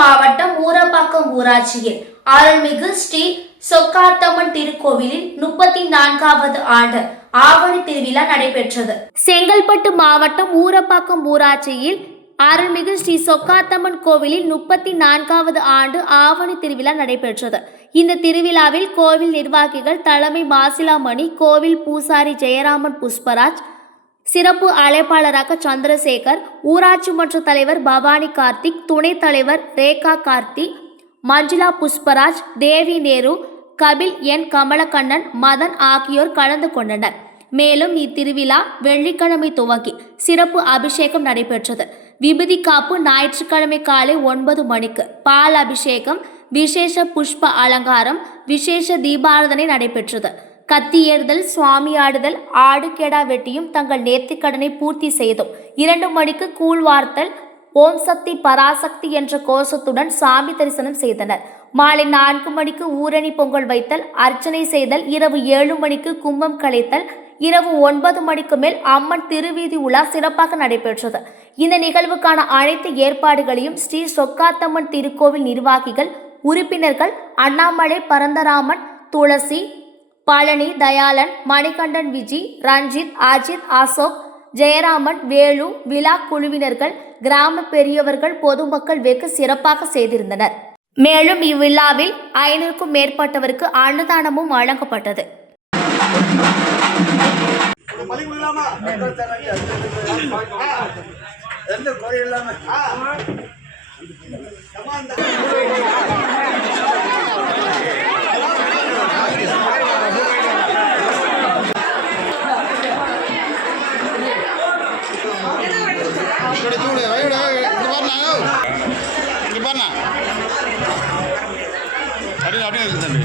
மாவட்டம் ஊரப்பாக்கம் ஊராட்சியில். அருள்மிகு ஸ்ரீ சொக்காத்தம்மன் திருக்கோவிலில் முப்பத்தி நான்காவது ஆண்டு ஆவணி திருவிழா நடைபெற்றது. செங்கல்பட்டு மாவட்டம் ஊரப்பாக்கம் ஊராட்சியில் அருள்மிகு ஸ்ரீ சொக்காத்தம்மன் கோவிலில் முப்பத்தி நான்காவது ஆண்டு ஆவணி திருவிழா நடைபெற்றது. இந்த திருவிழாவில் கோவில் நிர்வாகிகள் தலைமை மாசிலாமணி கோவில் பூசாரி ஜெயராமன் புஷ்பராஜ் சிறப்பு அழைப்பாளராக சந்திரசேகர் ஊராட்சி மன்ற தலைவர் பவானி கார்த்திக் துணைத் தலைவர் ரேகா கார்த்திக் மஞ்சுளா புஷ்பராஜ் தேவி நேரு கபில் என். கமலக்கண்ணன் மதன் ஆகியோர் கலந்து கொண்டனர். மேலும் இத்திருவிழா வெள்ளிக்கிழமை துவங்கி சிறப்பு அபிஷேகம் நடைபெற்றது. விபதி காப்பு ஞாயிற்றுக்கிழமை காலை ஒன்பது மணிக்கு. பால் அபிஷேகம் விசேஷ புஷ்ப அலங்காரம் விசேஷ தீபாரதனை நடைபெற்றது. கத்தியேறுதல் சுவாமியாடுதல் ஆடு கெடா வெட்டியும் தங்கள் நேர்த்திக்கடனை பூர்த்தி செய்தும். இரண்டு மணிக்கு கூழ்வார்த்தல் ஓம் சக்தி பராசக்தி என்ற கோஷத்துடன் சாமி தரிசனம் செய்தனர். மாலை நான்கு மணிக்கு ஊரணி பொங்கல் வைத்தல் அர்ச்சனை செய்தல் இரவு ஏழு மணிக்கு கும்பம் கலைத்தல் இரவு ஒன்பது மணிக்கு மேல் அம்மன் திருவீதி உலா சிறப்பாக நடைபெற்றது. இந்த நிகழ்வுக்கான அனைத்து ஏற்பாடுகளையும் ஸ்ரீ சொக்காத்தம்மன் திருக்கோவில் நிர்வாகிகள் உறுப்பினர்கள் அண்ணாமலை பரந்தராமன் துளசி பழனி தயாளன் மணிகண்டன் விஜி ரஞ்சித் அஜித் அசோக் ஜெயராமன் வேலு விழா குழுவினர்கள் கிராம பெரியவர்கள் பொதுமக்கள் வெகு சிறப்பாக செய்திருந்தனர். மேலும் இவ்விழாவில் ஐநூறுக்கும் மேற்பட்டவருக்கு அன்னதானமும் வழங்கப்பட்டது. எந்த குறை இல்லாம இப்படி தூடு வைடு இங்கே பாருண்ணா இங்கே பாருண்ணா அப்படியே அப்படியே இருக்கு தம்பி